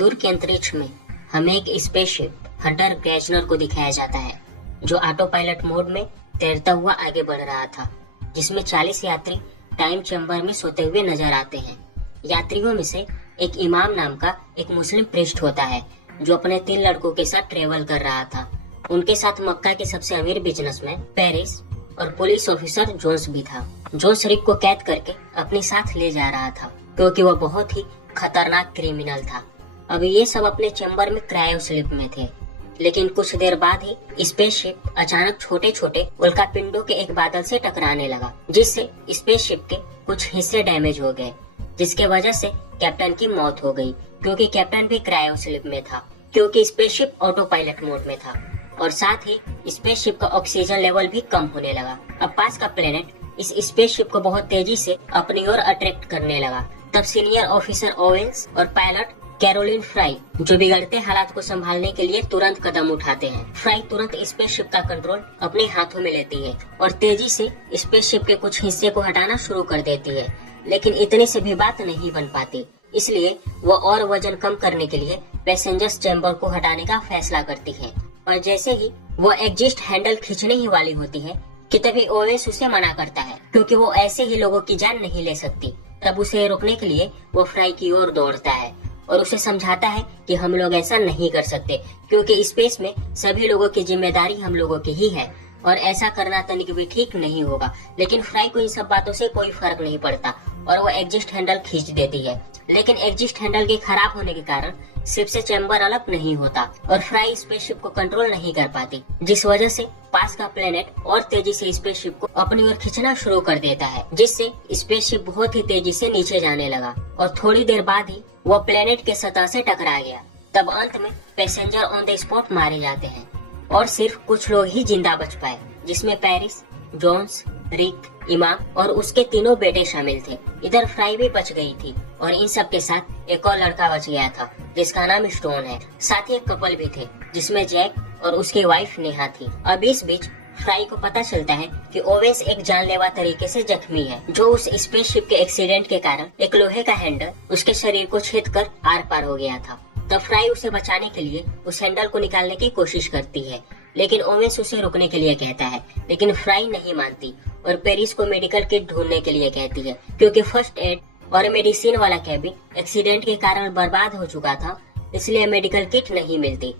दूर के अंतरिक्ष में हमें एक स्पेसशिप हंटर गैजनर को दिखाया जाता है जो ऑटो पायलट मोड में तैरता हुआ आगे बढ़ रहा था, जिसमें 40 यात्री टाइम चैम्बर में सोते हुए नजर आते हैं। यात्रियों में से एक इमाम नाम का एक मुस्लिम प्रीस्ट होता है जो अपने 3 लड़कों के साथ ट्रेवल कर रहा था। उनके साथ मक्का के सबसे अमीर बिजनेसमैन पेरिस और पुलिस ऑफिसर जोन्स भी था। जोन्स रिक को कैद करके अपने साथ ले जा रहा था क्योंकि वह बहुत ही खतरनाक क्रिमिनल था। अभी ये सब अपने चैम्बर में क्रायो स्लीप में थे, लेकिन कुछ देर बाद ही स्पेसशिप अचानक छोटे छोटे उल्कापिंडों के एक बादल से टकराने लगा, जिससे स्पेसशिप के कुछ हिस्से डैमेज हो गए, जिसके वजह से कैप्टन की मौत हो गई क्योंकि कैप्टन भी क्रायो स्लीप में था क्योंकि स्पेसशिप ऑटो पायलट मोड में था। और साथ ही स्पेसशिप का ऑक्सीजन लेवल भी कम होने लगा। अब पास का प्लेनेट इस स्पेसशिप को बहुत तेजी से अपनी ओर अट्रैक्ट करने लगा। तब सीनियर ऑफिसर ओवेंस और पायलट कैरोलिन फ्राई जो बिगड़ते हालात को संभालने के लिए तुरंत कदम उठाते हैं। फ्राई तुरंत स्पेसशिप का कंट्रोल अपने हाथों में लेती है और तेजी से स्पेसशिप के कुछ हिस्से को हटाना शुरू कर देती है, लेकिन इतने से भी बात नहीं बन पाती। इसलिए वो और वजन कम करने के लिए पैसेंजर्स चैम्बर को हटाने का फैसला करती है। और जैसे ही वो एग्जिस्ट हैंडल खींचने ही वाली होती है कि तभी ओवेंस उसे मना करता है क्योंकि वो ऐसे ही लोगों की जान नहीं ले सकती। तब उसे रोकने के लिए वो फ्राई की ओर दौड़ता है और उसे समझाता है कि हम लोग ऐसा नहीं कर सकते क्योंकि स्पेस में सभी लोगों की जिम्मेदारी हम लोगों की ही है और ऐसा करना तनिक भी ठीक नहीं होगा। लेकिन फ्राई को इन सब बातों से कोई फर्क नहीं पड़ता और वो एग्जिस्ट हैंडल खींच देती है, लेकिन एग्जिस्ट हैंडल के खराब होने के कारण शिप से चैम्बर अलग नहीं होता और फ्राई स्पेसशिप को कंट्रोल नहीं कर पाती, जिस वजह से पास का प्लेनेट और तेजी से स्पेसशिप को अपनी ओर खींचना शुरू कर देता है, जिससे स्पेसशिप बहुत ही तेजी से नीचे जाने लगा और थोड़ी देर बाद ही वो प्लेनेट के सतह से टकरा गया। तब अंत में पैसेंजर ऑन द स्पॉट मारे जाते हैं और सिर्फ कुछ लोग ही जिंदा बच पाए, जिसमें पेरिस, जोन्स, रिक, इमाम और उसके 3 बेटे शामिल थे। इधर फ्राई भी बच गई थी और इन सब के साथ एक और लड़का बच गया था जिसका नाम स्टोन है। साथ ही एक कपल भी थे जिसमें जैक और उसकी वाइफ नेहा थी। अब इस बीच फ्राई को पता चलता है कि ओवेंस एक जानलेवा तरीके से जख्मी है, जो उस स्पेसशिप के एक्सीडेंट के कारण एक लोहे का हैंडल उसके शरीर को छेद कर आर पार हो गया था। तब फ्राई उसे बचाने के लिए उस हैंडल को निकालने की कोशिश करती है, लेकिन ओवेंस उसे रोकने के लिए कहता है, लेकिन फ्राई नहीं मानती और पेरिस को मेडिकल किट ढूंढने के लिए कहती है क्योंकि फर्स्ट एड और मेडिसिन वाला कैबिन एक्सीडेंट के कारण बर्बाद हो चुका था, इसलिए मेडिकल किट नहीं मिलती।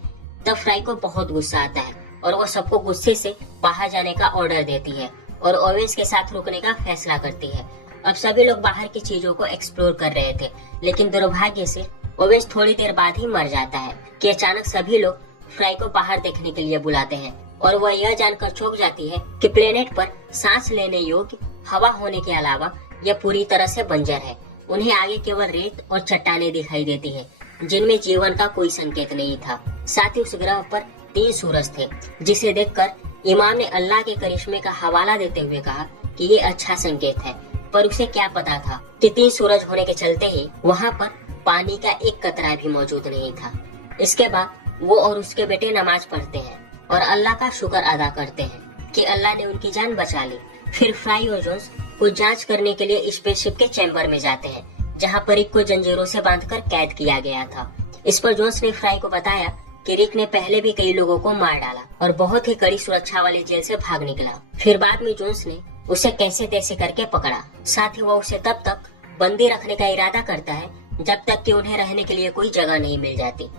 तब फ्राई को बहुत गुस्सा आता है और वो सबको गुस्से से बाहर जाने का ऑर्डर देती है और ओवेंस के साथ रुकने का फैसला करती है। अब सभी लोग बाहर की चीजों को एक्सप्लोर कर रहे थे, लेकिन दुर्भाग्य से ओवेंस थोड़ी देर बाद ही मर जाता है कि अचानक सभी लोग फ्राई को बाहर देखने के लिए बुलाते हैं और वह यह जानकर चौंक जाती है कि प्लेनेट पर सांस लेने योग्य हवा होने के अलावा यह पूरी तरह से बंजर है। उन्हें आगे केवल रेत और चट्टानें दिखाई देती हैं, जिनमें जीवन का कोई संकेत नहीं था। साथ ही उस ग्रह पर 3 सूरज थे, जिसे देखकर इमाम ने अल्लाह के करिश्मे का हवाला देते हुए कहा कि ये अच्छा संकेत है, पर उसे क्या पता था कि 3 सूरज होने के चलते ही वहाँ पर पानी का एक कतरा भी मौजूद नहीं था। इसके बाद वो और उसके बेटे नमाज पढ़ते हैं और अल्लाह का शुक्र अदा करते हैं कि अल्लाह ने उनकी जान बचा ली। फिर फ्राई और जोन्स को जांच करने के लिए स्पेसशिप के चैम्बर में जाते हैं, जहां पर रिक को जंजीरों से बांधकर कैद किया गया था। इस पर जोन्स ने फ्राई को बताया कि रिक ने पहले भी कई लोगों को मार डाला और बहुत ही कड़ी सुरक्षा वाली जेल से भाग निकला। फिर बाद में जोन्स ने उसे कैसे तैसे करके पकड़ा। साथ ही वो उसे तब तक बंदी रखने का इरादा करता है जब तक कि उन्हें रहने के लिए कोई जगह नहीं मिल जाती।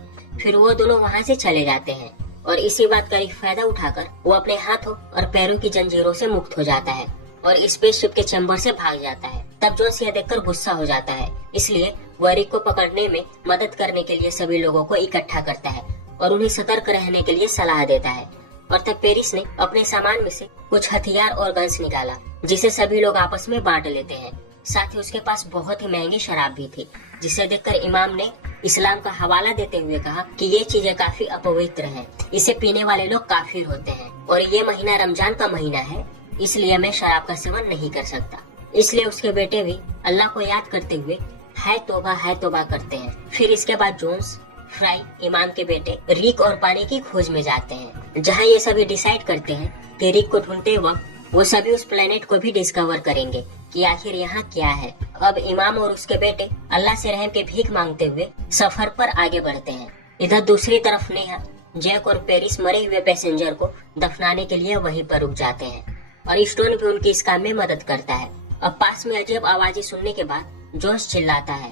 फिर वो दोनों वहाँ से चले जाते हैं और इसी बात का फायदा उठाकर वो अपने हाथों और पैरों की जंजीरों से मुक्त हो जाता है और स्पेसशिप के चैम्बर से भाग जाता है। तब जोन्स यह देखकर गुस्सा हो जाता है, इसलिए वह रिक को पकड़ने में मदद करने के लिए सभी लोगों को इकट्ठा करता है और उन्हें सतर्क रहने के लिए सलाह देता है। और तब पेरिस ने अपने सामान में से कुछ हथियार और गन्स निकाला, जिसे सभी लोग आपस में बांट लेते हैं। साथ ही उसके पास बहुत ही महंगी शराब भी थी, जिसे देखकर इमाम ने इस्लाम का हवाला देते हुए कहा कि ये चीजें काफी अपवित्र हैं, इसे पीने वाले लोग काफिर होते हैं और ये महीना रमजान का महीना है, इसलिए मैं शराब का सेवन नहीं कर सकता। इसलिए उसके बेटे भी अल्लाह को याद करते हुए है तौबा करते हैं। फिर इसके बाद जोन्स, फ्राई, इमाम के बेटे रिक और पानी की खोज में जाते हैं, जहाँ ये सभी डिसाइड करते हैं कि रिक को ढूंढते वक्त वो सभी उस प्लेनेट को भी डिस्कवर करेंगे कि आखिर यहाँ क्या है। अब इमाम और उसके बेटे अल्लाह से रहम के भीख मांगते हुए सफर पर आगे बढ़ते हैं। इधर दूसरी तरफ नेहा, जैक और पेरिस मरे हुए पैसेंजर को दफनाने के लिए वहीं पर रुक जाते हैं और स्टोन भी उनकी इस काम में मदद करता है। अब पास में अजीब आवाजें सुनने के बाद जोन्स चिल्लाता है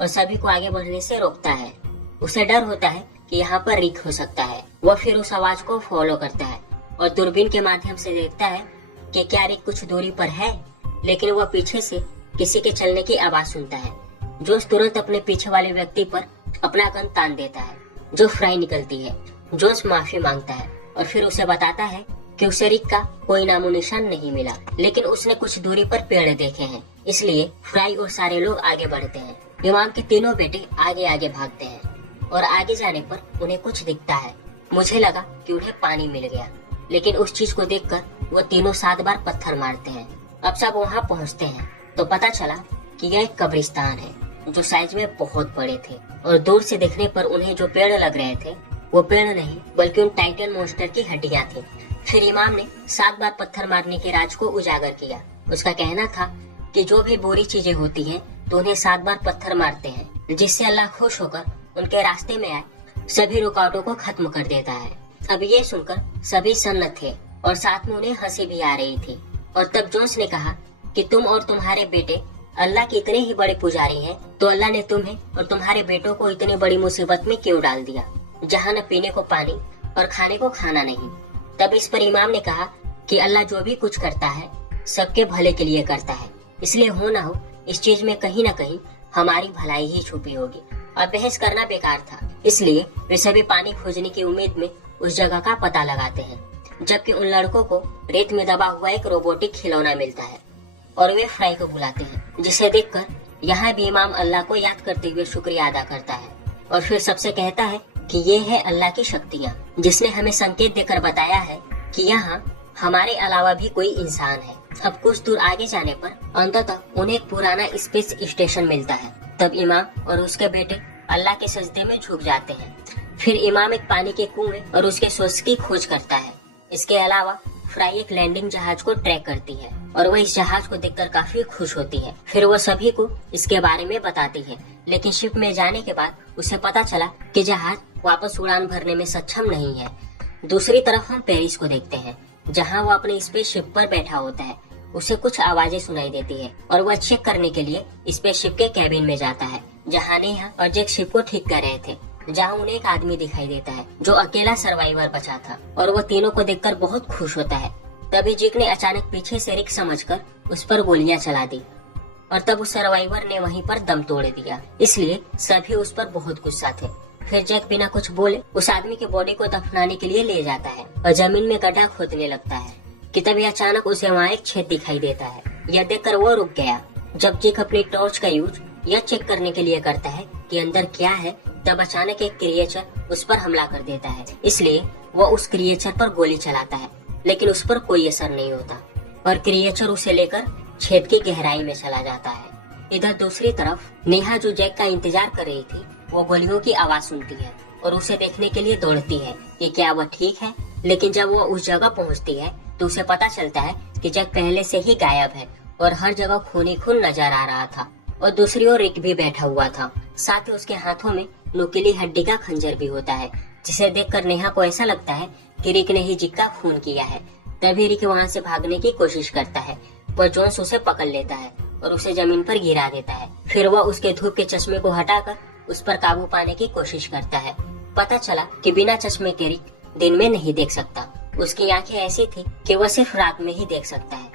और सभी को आगे बढ़ने से रोकता है। उसे डर होता है कि यहाँ पर रिक हो सकता है। वह फिर उस आवाज को फॉलो करता है और दूरबीन के माध्यम से देखता है कि क्या रिक कुछ दूरी पर है, लेकिन वह पीछे से किसी के चलने की आवाज सुनता है। जोन्स तुरंत अपने पीछे वाले व्यक्ति पर अपना गन तान देता है, जो फ्राई निकलती है। जोन्स माफी मांगता है और फिर उसे बताता है कि उसे रिक का कोई नामो निशान नहीं मिला, लेकिन उसने कुछ दूरी पर पेड़ देखे हैं। इसलिए फ्राई और सारे लोग आगे बढ़ते हैं। इमाम के तीनों बेटे आगे आगे भागते हैं और आगे जाने पर उन्हें कुछ दिखता है। मुझे लगा कि उन्हें पानी मिल गया, लेकिन उस चीज को देखकर वो तीनों 7 बार पत्थर मारते हैं। अब सब वहाँ पहुँचते हैं तो पता चला कि यह एक कब्रिस्तान है जो साइज में बहुत बड़े थे और दूर से देखने पर उन्हें जो पेड़ लग रहे थे वो पेड़ नहीं बल्कि उन टाइटन मॉन्स्टर की हड्डियां थी। फिर इमाम ने 7 बार पत्थर मारने के राज को उजागर किया। उसका कहना था कि जो भी बुरी चीजें होती हैं तो उन्हें 7 बार पत्थर मारते हैं, जिससे अल्लाह खुश होकर उनके रास्ते में आए सभी रुकावटों को खत्म कर देता है। अब ये सुनकर सभी सन्न थे और साथ में उन्हें हंसी भी आ रही थी। और तब जोन्स ने कहा कि तुम और तुम्हारे बेटे अल्लाह के इतने ही बड़े पुजारी हैं, तो अल्लाह ने तुम्हें और तुम्हारे बेटों को इतनी बड़ी मुसीबत में क्यों डाल दिया, जहाँ न पीने को पानी और खाने को खाना नहीं। तब इस पर इमाम ने कहा कि अल्लाह जो भी कुछ करता है सबके भले के लिए करता है, इसलिए हो ना हो इस चीज में कहीं न कहीं हमारी भलाई ही छुपी होगी। अब बहस करना बेकार था, इसलिए वे सभी पानी खोजने की उम्मीद में उस जगह का पता लगाते हैं, जबकि उन लड़कों को रेत में दबा हुआ एक रोबोटिक खिलौना मिलता है और वे फ्राई को बुलाते हैं, जिसे देखकर यहाँ भी इमाम अल्लाह को याद करते हुए शुक्रिया अदा करता है और फिर सबसे कहता है कि ये है अल्लाह की शक्तियाँ, जिसने हमें संकेत देकर बताया है कि यहाँ हमारे अलावा भी कोई इंसान है। अब कुछ दूर आगे जाने पर अंततः उन्हें एक पुराना स्पेस स्टेशन मिलता है। तब इमाम और उसके बेटे अल्लाह के सजदे में झुक जाते हैं। फिर इमाम एक पानी के कुएं और उसके सोर्स की खोज करता है। इसके अलावा फ्राई एक लैंडिंग जहाज को ट्रैक करती है और वह इस जहाज को देखकर काफी खुश होती है। फिर वह सभी को इसके बारे में बताती है, लेकिन शिप में जाने के बाद उसे पता चला कि जहाज वापस उड़ान भरने में सक्षम नहीं है। दूसरी तरफ हम पेरिस को देखते हैं, जहाँ वो अपने स्पेसशिप पर बैठा होता है। उसे कुछ आवाजें सुनाई देती है और वह चेक करने के लिए स्पेसशिप के कैबिन में जाता है, जहाँ नेहा और जैक शिप को ठीक कर रहे थे। जहाँ उन्हें एक आदमी दिखाई देता है जो अकेला सर्वाइवर बचा था और वो तीनों को देखकर बहुत खुश होता है। तभी जैक ने अचानक पीछे से रिक समझकर उस पर गोलियां चला दी और तब उस सर्वाइवर ने वहीं पर दम तोड़ दिया, इसलिए सभी उस पर बहुत गुस्सा थे। फिर जैक बिना कुछ बोले उस आदमी की बॉडी को दफनाने के लिए ले जाता है और जमीन में गड्ढा खोदने लगता है कि तभी अचानक उसे वहाँ एक छेद दिखाई देता है। यह देखकर वो रुक गया। जब जैक अपनी टॉर्च का यूज यह चेक करने के लिए करता है कि अंदर क्या है, तब अचानक एक क्रिएचर उस पर हमला कर देता है। इसलिए वो उस क्रिएचर पर गोली चलाता है, लेकिन उस पर कोई असर नहीं होता और क्रिएचर उसे लेकर छेद की गहराई में चला जाता है। इधर दूसरी तरफ नेहा, जो जैक का इंतजार कर रही थी, वो गोलियों की आवाज सुनती है और उसे देखने के लिए दौड़ती है कि क्या वह ठीक है। लेकिन जब वो उस जगह पहुंचती है तो उसे पता चलता है कि जैक पहले से ही गायब है और हर जगह खून ही खून नजर आ रहा था। और दूसरी ओर रिक भी बैठा हुआ था, साथ ही उसके हाथों में नुकीली हड्डी का खंजर भी होता है, जिसे देखकर नेहा को ऐसा लगता है कि रिक ने ही जैक का खून किया है। तभी रिक वहाँ से भागने की कोशिश करता है, पर जोन्स उसे पकड़ लेता है और उसे जमीन पर गिरा देता है। फिर वह उसके धूप के चश्मे को हटाकर उस पर काबू पाने की कोशिश करता है। पता चला कि बिना चश्मे के रिक दिन में नहीं देख सकता। उसकी आंखें ऐसी थी कि वह सिर्फ रात में ही देख सकता है,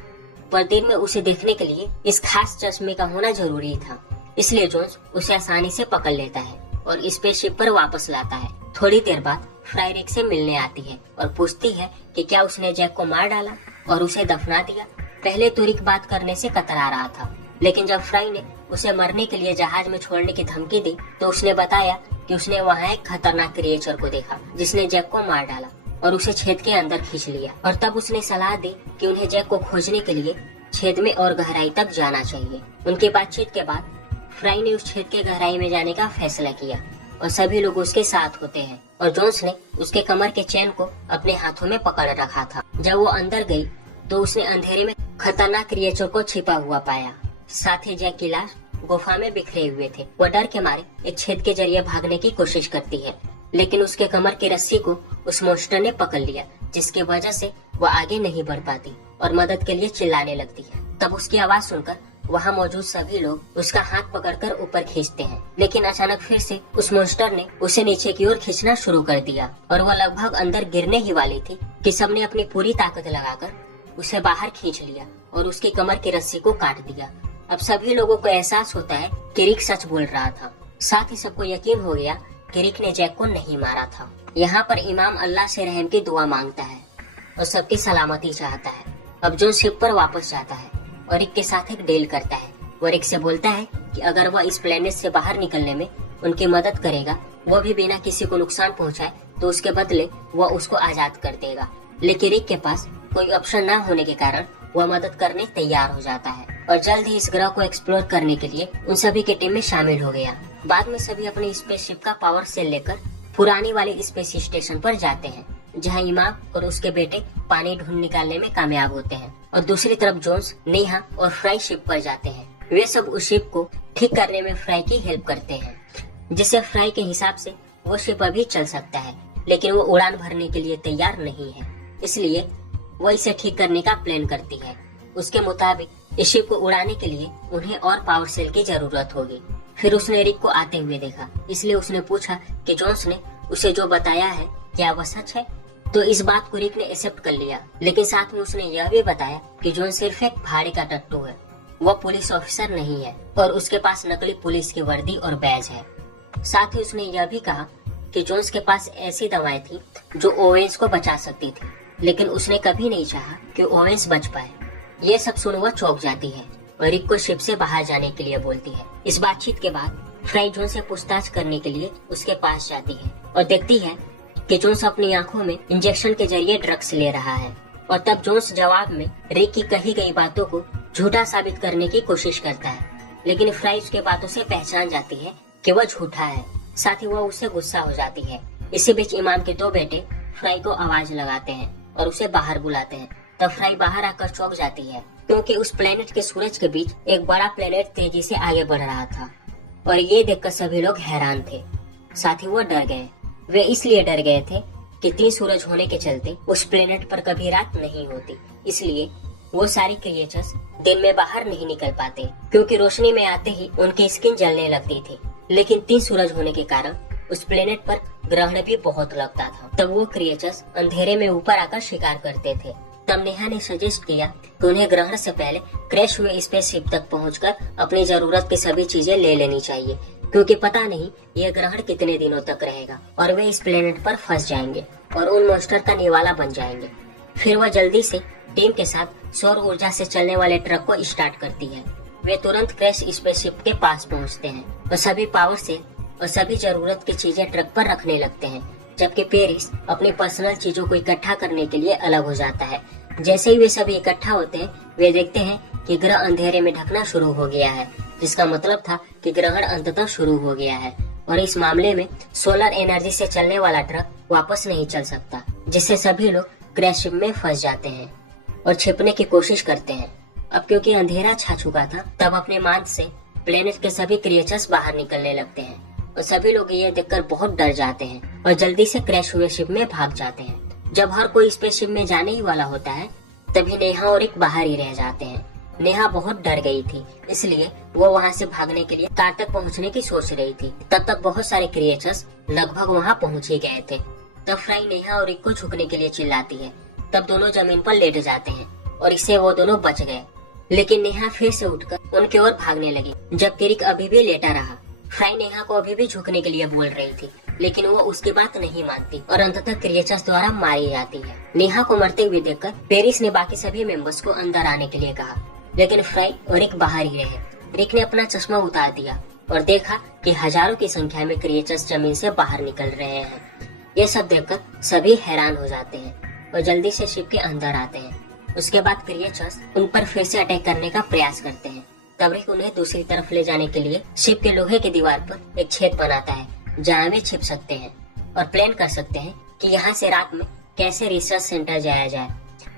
पर दिन में उसे देखने के लिए इस खास चश्मे का होना जरूरी था। इसलिए जोन्स उसे आसानी से पकड़ लेता है और स्पेसशिप पर वापस लाता है। थोड़ी देर बाद फ्राई रिक से मिलने आती है और पूछती है कि क्या उसने जैक को मार डाला और उसे दफना दिया। पहले तो रिक बात करने से कतरा रहा था, लेकिन जब फ्राई ने उसे मरने के लिए जहाज में छोड़ने की धमकी दी तो उसने बताया कि उसने वहाँ एक खतरनाक क्रिएचर को देखा जिसने जैक को मार डाला और उसे छेद के अंदर खींच लिया। और तब उसने सलाह दी कि उन्हें जैक को खोजने के लिए छेद में और गहराई तक जाना चाहिए। उनकी बातचीत के बाद फ्राई ने उस छेद के गहराई में जाने का फैसला किया और सभी लोग उसके साथ होते हैं और जोन्स ने उसके कमर के चैन को अपने हाथों में पकड़ रखा था। जब वो अंदर गई तो उसने अंधेरे में खतरनाक क्रिएचर को छिपा हुआ पाया। साथ ही जैक की लाश गुफा में बिखरे हुए थे। वो डर के मारे एक छेद के जरिए भागने की कोशिश करती है, लेकिन उसके कमर की रस्सी को उस मॉन्स्टर ने पकड़ लिया, जिसकी वजह से वो आगे नहीं बढ़ पाती और मदद के लिए चिल्लाने लगती है। तब उसकी आवाज सुनकर वहाँ मौजूद सभी लोग उसका हाथ पकड़कर ऊपर खींचते हैं, लेकिन अचानक फिर से उस मॉन्स्टर ने उसे नीचे की ओर खींचना शुरू कर दिया और वह लगभग अंदर गिरने ही वाली थी कि सबने अपनी पूरी ताकत लगाकर उसे बाहर खींच लिया और उसकी कमर की रस्सी को काट दिया। अब सभी लोगों को एहसास होता है कि रिक सच बोल रहा था। साथ ही सबको यकीन हो गया कि रिक ने जैक को नहीं मारा था। यहाँ पर इमाम अल्लाह से रहम की दुआ मांगता है और सबकी सलामती चाहता है। अब जो शिप पर वापस जाता है और रिक के साथ एक डील करता है। वो रिक से बोलता है कि अगर वह इस प्लेनेट से बाहर निकलने में उनकी मदद करेगा, वो भी बिना किसी को नुकसान पहुंचाए, तो उसके बदले वह उसको आजाद कर देगा। लेकिन रिक के पास कोई ऑप्शन न होने के कारण वह मदद करने तैयार हो जाता है और जल्द ही इस ग्रह को एक्सप्लोर करने के लिए उन सभी की टीम में शामिल हो गया। बाद में सभी अपनी स्पेसशिप का पावर सेल लेकर पुरानी वाली स्पेस स्टेशन पर जाते हैं, जहां इमाम और उसके बेटे पानी ढूंढ निकालने में कामयाब होते हैं। और दूसरी तरफ जोन्स, नेहा और फ्राई शिप पर जाते हैं। वे सब उस शिप को ठीक करने में फ्राई की हेल्प करते हैं, जिससे फ्राई के हिसाब से वो शिप अभी चल सकता है, लेकिन वो उड़ान भरने के लिए तैयार नहीं है, इसलिए वो इसे ठीक करने का प्लान करती है। उसके मुताबिक इस शिप को उड़ाने के लिए उन्हें और पावर सेल की जरूरत होगी। फिर उसने रिक को आते हुए देखा, इसलिए उसने पूछा कि जोन्स ने उसे जो बताया है क्या वह सच है। तो इस बात को रिक ने एक्सेप्ट कर लिया, लेकिन साथ में उसने यह भी बताया कि जॉन सिर्फ एक भाड़े का टट्टू है, वह पुलिस ऑफिसर नहीं है और उसके पास नकली पुलिस की वर्दी और बैज है। साथ ही उसने यह भी कहा कि जोन्स के पास ऐसी दवाएं थी जो ओवेंस को बचा सकती थी, लेकिन उसने कभी नहीं चाहा कि ओवेंस बच पाए। ये सब सुन वह चौंक जाती है और रिक को शिप से बाहर जाने के लिए बोलती है। इस बातचीत के बाद फ्राई जोन से पूछताछ करने के लिए उसके पास जाती है और देखती है कि जोन्स अपनी आंखों में इंजेक्शन के जरिए ड्रग्स ले रहा है। और तब जोन्स जवाब में रिक की कही गई बातों को झूठा साबित करने की कोशिश करता है, लेकिन फ्राई उसके बातों से पहचान जाती है कि वह झूठा है। साथ ही वह उससे गुस्सा हो जाती है। इसी बीच इमाम के दो बेटे फ्राई को आवाज लगाते हैं और उसे बाहर बुलाते हैं। तब फ्राई बाहर आकर चौंक जाती है, क्योंकि उस प्लेनेट के सूरज के बीच एक बड़ा प्लेनेट तेजी से आगे बढ़ रहा था और ये देखकर सभी लोग हैरान थे। साथ ही वो डर गए। वे इसलिए डर गए थे कि 3 सूरज होने के चलते उस प्लेनेट पर कभी रात नहीं होती, इसलिए वो सारी क्रिएचर्स दिन में बाहर नहीं निकल पाते, क्योंकि रोशनी में आते ही उनकी स्किन जलने लगती थी। लेकिन 3 सूरज होने के कारण उस प्लेनेट पर ग्रहण भी बहुत लगता था। तब वो क्रिएचर्स अंधेरे में ऊपर आकर शिकार करते थे। तब नेहा ने सजेस्ट किया कि उन्हें ग्रहण से पहले क्रैश हुए स्पेसशिप तक पहुंचकर अपनी जरूरत की सभी चीजें ले लेनी चाहिए, क्योंकि पता नहीं यह ग्रहण कितने दिनों तक रहेगा और वे इस प्लेनेट पर फंस जाएंगे और उन मॉन्स्टर का निवाला बन जाएंगे। फिर वह जल्दी से टीम के साथ सौर ऊर्जा से चलने वाले ट्रक को स्टार्ट करती है। वे तुरंत क्रैश स्पेसशिप के पास पहुंचते हैं और सभी पावर से और सभी जरूरत की चीजें ट्रक पर रखने लगते हैं, जबकि पेरिस अपनी पर्सनल चीजों को इकट्ठा करने के लिए अलग हो जाता है। जैसे ही वे सभी इकट्ठा होते हैं, वे देखते हैं कि ग्रह अंधेरे में ढकना शुरू हो गया है, जिसका मतलब था कि ग्रहण अंततः शुरू हो गया है और इस मामले में सोलर एनर्जी से चलने वाला ट्रक वापस नहीं चल सकता, जिससे सभी लोग क्रैश शिप में फंस जाते हैं और छिपने की कोशिश करते हैं। अब क्योंकि अंधेरा छा चुका था, तब अपने मांद से प्लेनेट के सभी क्रिएचर्स बाहर निकलने लगते हैं और सभी लोग ये देखकर बहुत डर जाते हैं और जल्दी से क्रैश हुए शिप में भाग जाते हैं। जब हर कोई स्पेसशिप में जाने ही वाला होता है, तभी नेहा और रिक बाहर ही रह जाते हैं। नेहा बहुत डर गई थी, इसलिए वो वहाँ से भागने के लिए कार तक पहुँचने की सोच रही थी। तब तक बहुत सारे क्रिएचर्स लगभग वहाँ पहुँच ही गए थे। तब फ्राई नेहा और रिक को झुकने के लिए चिल्लाती है। तब दोनों जमीन पर लेट जाते हैं और इससे वो दोनों बच गए, लेकिन नेहा फिर से उठकर उनकी ओर भागने लगी, जबकि रिक अभी भी लेटा रहा। फ्राई नेहा को अभी भी झुकने के लिए बोल रही थी, लेकिन वो उसकी बात नहीं मानती और अंततः क्रिएचर्स द्वारा मारी जाती है। नेहा को मरते हुए देखकर पेरिस ने बाकी सभी मेंबर्स को अंदर आने के लिए कहा, लेकिन फ्राई और रिक बाहर ही रहे। रिक ने अपना चश्मा उतार दिया और देखा कि हजारों की संख्या में क्रिएचर्स जमीन से बाहर निकल रहे हैं। ये सब देखकर सभी हैरान हो जाते हैं और जल्दी से शिप के अंदर आते हैं। उसके बाद क्रिएचर्स उन पर फिर से अटैक करने का प्रयास करते हैं। तब रिक उन्हें दूसरी तरफ ले जाने के लिए शिप के लोहे की दीवार पर एक छेद बनाता है, जहाँ वे छिप सकते हैं और प्लान कर सकते हैं कि यहाँ से रात में कैसे रिसर्च सेंटर जाया जाए।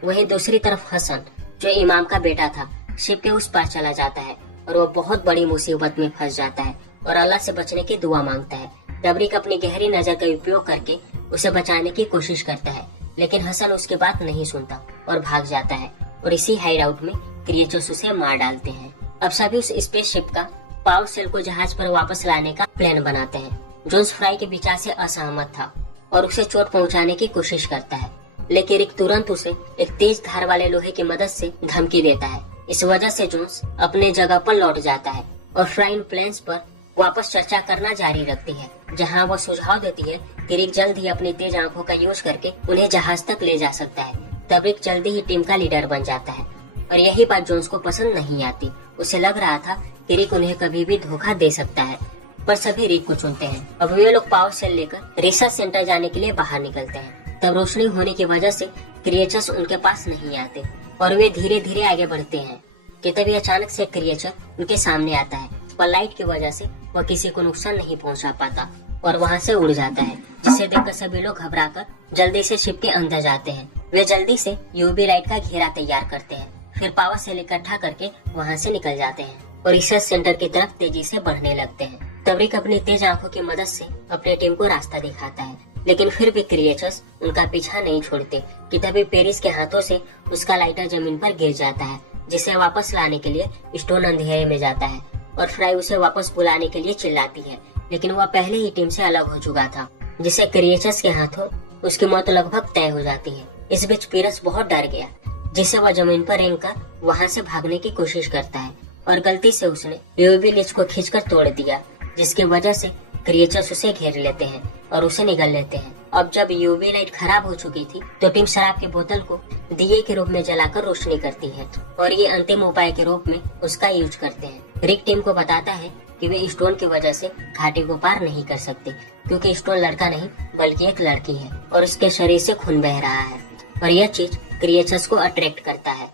वहीं दूसरी तरफ हसन, जो इमाम का बेटा था, शिप के उस पार चला जाता है और वो बहुत बड़ी मुसीबत में फंस जाता है और अल्लाह से बचने की दुआ मांगता है। तब रिक अपनी गहरी नजर का उपयोग करके उसे बचाने की कोशिश करता है, लेकिन हसन उसकी बात नहीं सुनता और भाग जाता है और इसी हाइड आउट में क्रिएचर्स उसे मार डालते हैं। अब सभी उस स्पेसशिप का पावर सेल को जहाज पर वापस लाने का प्लान बनाते हैं। जोन्स फ्राई के विचार से असहमत था और उसे चोट पहुंचाने की कोशिश करता है, लेकिन रिक तुरंत उसे एक तेज धार वाले लोहे की मदद से धमकी देता है। इस वजह से जोन्स अपने जगह पर लौट जाता है और फ्राई इन प्लान्स पर वापस चर्चा करना जारी रखती है, जहां वह सुझाव देती है कि रिक जल्द ही अपनी तेज आंखों का यूज करके उन्हें जहाज तक ले जा सकता है। तब रिक जल्दी ही टीम का लीडर बन जाता है और यही बात जोन्स को पसंद नहीं आती। उसे लग रहा था कि रिक उन्हें कभी भी धोखा दे सकता है, पर सभी रिक को चुनते हैं। अब वे लोग पावर सेल लेकर रिसर्च सेंटर जाने के लिए बाहर निकलते हैं। तब रोशनी होने की वजह से क्रिएचर्स उनके पास नहीं आते और वे धीरे धीरे आगे बढ़ते हैं कि तभी अचानक से क्रिएचर उनके सामने आता है, पर लाइट की वजह से वह किसी को नुकसान नहीं पहुंचा पाता और वहां से उड़ जाता है, जिसे देखकर सभी लोग घबराकर जल्दी से शिप के अंदर जाते हैं। वे जल्दी से यूवी लाइट का घेरा तैयार करते हैं, फिर पावर सेल इकट्ठा करके वहां से निकल जाते हैं और रिसर्च सेंटर की तरफ तेजी से बढ़ने लगते हैं। तब रिक अपनी तेज आंखों की मदद से अपनी टीम को रास्ता दिखाता है, लेकिन फिर भी क्रिएचर्स उनका पीछा नहीं छोड़ते कि तभी पेरिस के हाथों से उसका लाइटर जमीन पर गिर जाता है, जिसे वापस लाने के लिए स्टोन अंधेरे में जाता है और फ्राई उसे वापस बुलाने के लिए चिल्लाती है, लेकिन वह पहले ही टीम से अलग हो चुका था, जिससे क्रिएचर्स के हाथों उसकी मौत लगभग तय हो जाती है। इस बीच पीरस बहुत डर गया, जिससे वह जमीन पर रेंग कर वहाँ से भागने की कोशिश करता है और गलती से उसने यूवी लिच को खींचकर तोड़ दिया, जिसकी वजह से क्रिएचर्स उसे घेर लेते हैं और उसे निगल लेते हैं। अब जब यूवी लाइट खराब हो चुकी थी तो टीम शराब की बोतल को दिए के रूप में जलाकर रोशनी करती है और ये अंतिम उपाय के रूप में उसका यूज करते हैं। रिक टीम को बताता है कि वे स्टोन की वजह से घाटी को पार नहीं कर सकते, क्योंकि स्टोन लड़का नहीं बल्कि एक लड़की है और उसके शरीर से खून बह रहा है और यह चीज क्रिएचर्स को अट्रैक्ट करता है,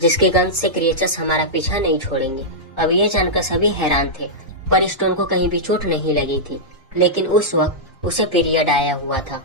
जिसके गंध से क्रिएचर्स हमारा पीछा नहीं छोड़ेंगे। अब ये जानकर सभी हैरान थे, पर स्टोन को कहीं भी चोट नहीं लगी थी, लेकिन उस वक्त उसे पीरियड आया हुआ था।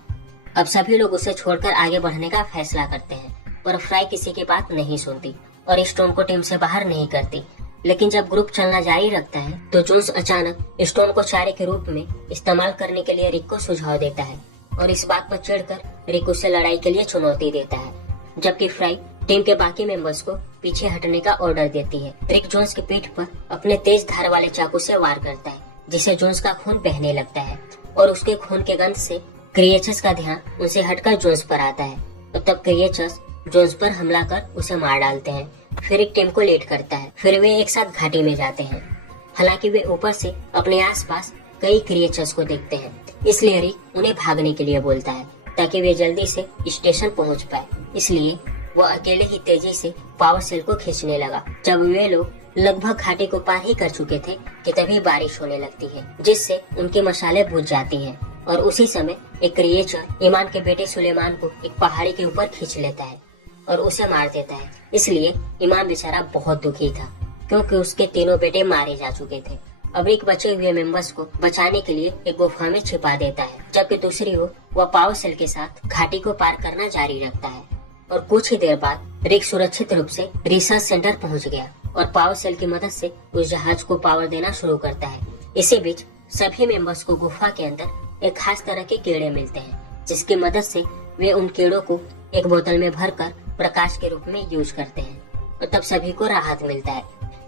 अब सभी लोग उसे छोड़कर आगे बढ़ने का फैसला करते हैं, पर फ्राई किसी की बात नहीं सुनती और स्टोन को टीम से बाहर नहीं करती। लेकिन जब ग्रुप चलना जारी रखता है तो जोन्स अचानक स्टोन को चारे के रूप में इस्तेमाल करने के लिए रिक को सुझाव देता है और इस बात पर चिढ़कर रिक उसे लड़ाई के लिए चुनौती देता है, जबकि फ्राई टीम के बाकी मेंबर्स को पीछे हटने का ऑर्डर देती है। रिक जोन्स की पीठ पर अपने तेज धार वाले चाकू से वार करता है, जिससे जोन्स का खून बहने लगता है और उसके खून के गंध से क्रिएचर्स का ध्यान उनसे हटकर जोन्स पर आता है और तब क्रिएचर्स जोन्स पर हमला कर उसे मार डालते हैं। फिर एक टीम को लीड करता है, फिर वे एक साथ घाटी में जाते हैं। हालांकि वे ऊपर से अपने आसपास कई क्रिएचर्स को देखते हैं, इसलिए रिक उन्हें भागने के लिए बोलता है ताकि वे जल्दी से स्टेशन पहुंच पाए। इसलिए वह अकेले ही तेजी से पावर सेल को खींचने लगा। जब वे लोग लगभग घाटी को पार ही कर चुके थे कि तभी बारिश होने लगती है, जिससे उनकी मशालें बुझ जाती हैं और उसी समय एक क्रिएचर ईमान के बेटे सुलेमान को एक पहाड़ी के ऊपर खींच लेता है और उसे मार देता है। इसलिए ईमान बेचारा बहुत दुखी था, क्योंकि उसके तीनों बेटे मारे जा चुके थे। अब एक बचे हुए मेंबर्स को बचाने के लिए एक गुफा में छिपा देता है, जबकि दूसरी ओर वह पावर सेल के साथ घाटी को पार करना जारी रखता है। और कुछ ही देर बाद रिक सुरक्षित रूप से रिसर्च सेंटर पहुंच गया और पावर सेल की मदद से उस जहाज को पावर देना शुरू करता है। इसी बीच सभी मेंबर्स को गुफा के अंदर एक खास तरह के कीड़े मिलते हैं, जिसकी मदद से वे उन कीड़ों को एक बोतल में भरकर प्रकाश के रूप में यूज करते हैं और तब सभी को राहत मिलता है।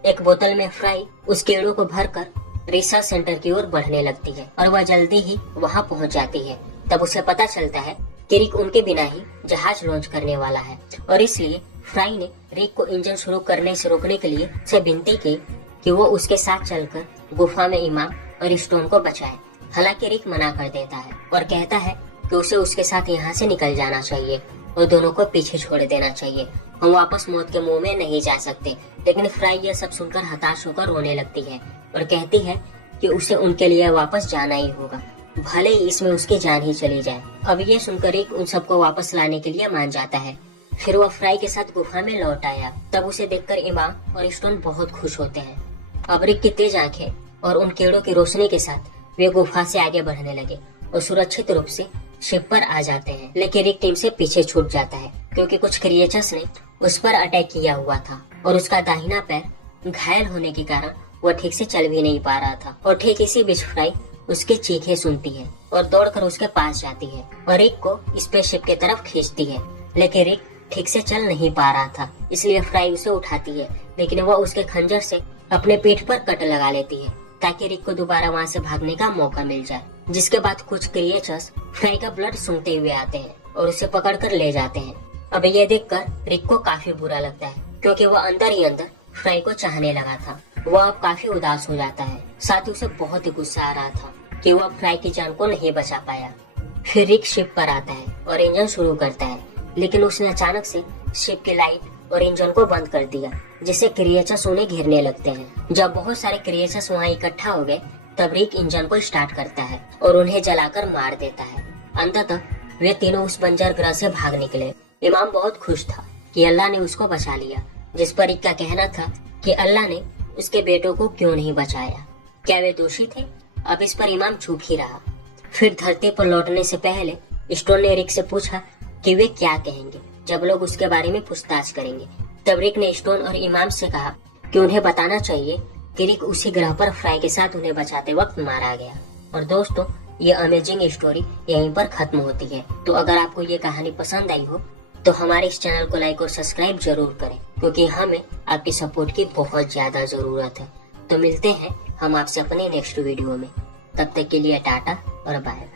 एक बोतल में फ्राई उस कीड़ों को भरकर रिसर्च सेंटर की ओर बढ़ने लगती है और वह जल्दी ही वहां पहुंच जाती है। तब उसे पता चलता है कि रिक उनके बिना ही जहाज लॉन्च करने वाला है और इसलिए फ्राई ने रिक को इंजन शुरू करने से रोकने के लिए उसे विनती की कि वो उसके साथ चलकर गुफा में इमाम और स्टोन को बचाए। हालांकि रिक मना कर देता है और कहता है कि उसे उसके साथ यहाँ से निकल जाना चाहिए और दोनों को पीछे छोड़ देना चाहिए। हम वापस मौत के मुंह में नहीं जा सकते। लेकिन फ्राई यह सब सुनकर हताश होकर रोने लगती है और कहती है कि उसे उनके लिए वापस जाना ही होगा, भले ही इसमें उसकी जान ही चली जाए। अब ये सुनकर रिक उन सबको वापस लाने के लिए मान जाता है। फिर वह फ्राई के साथ गुफा में लौट आया। तब उसे देखकर इमाम और स्टोन बहुत खुश होते हैं। अब रिक की तेज आंखें और उन कीड़ों की रोशनी के साथ वे गुफा से आगे बढ़ने लगे और सुरक्षित रूप से शिप पर आ जाते हैं। लेकिन रिक टीम से पीछे छूट जाता है, क्योंकि कुछ क्रिएचर्स ने उस पर अटैक किया हुआ था और उसका दाहिना पैर घायल होने के कारण वह ठीक से चल भी नहीं पा रहा था। और ठीक इसी बीच फ्राई उसके चीखें सुनती है और दौड़कर उसके पास जाती है और रिक को स्पेसशिप की तरफ खींचती है। लेकिन रिक ठीक से चल नहीं पा रहा था, इसलिए फ्राई उसे उठाती है, लेकिन वह उसके खंजर से अपने पीठ पर कट लगा लेती है ताकि रिक को दोबारा वहाँ से भागने का मौका मिल जाए। जिसके बाद कुछ क्रिएचर्स फ्राई का ब्लड सूंघते हुए आते हैं और उसे पकड़कर ले जाते हैं। अब ये देखकर रिक को काफी बुरा लगता है, क्योंकि वह अंदर ही अंदर फ्राई को चाहने लगा था। वह अब काफी उदास हो जाता है, साथ ही उसे बहुत ही गुस्सा आ रहा था कि वह फ्राई की जान को नहीं बचा पाया। फिर रिक शिप पर आता है और इंजन शुरू करता है, लेकिन उसने अचानक से शिप की लाइट और इंजन को बंद कर दिया, जिससे क्रिएचर्स उन्हें घेरने लगते हैं। जब बहुत सारे क्रिएचर्स वहाँ इकट्ठा हो गए, तब रिक इंजन को स्टार्ट करता है और उन्हें जलाकर मार देता है। अंततः वे तीनों उस बंजर ग्रह से भाग निकले। इमाम बहुत खुश था कि अल्लाह ने उसको बचा लिया, जिस पर रिक का कहना था कि अल्लाह ने उसके बेटों को क्यों नहीं बचाया, क्या वे दोषी थे? अब इस पर इमाम चुप ही रहा। फिर धरती पर लौटने से पहले स्टोन ने रिक से पूछा कि वे क्या कहेंगे जब लोग उसके बारे में पूछताछ करेंगे। तब रिक ने स्टोन और इमाम से कहा कि उन्हें बताना चाहिए कि रिक उसी ग्रह पर फ्राई के साथ उन्हें बचाते वक्त मारा गया। और दोस्तों, ये अमेजिंग स्टोरी यहीं पर खत्म होती है। तो अगर आपको ये कहानी पसंद आई हो तो हमारे इस चैनल को लाइक और सब्सक्राइब जरूर करें, क्योंकि हमें आपकी सपोर्ट की बहुत ज्यादा जरूरत है। तो मिलते हैं हम आपसे अपने नेक्स्ट वीडियो में। तब तक के लिए टाटा और बाय।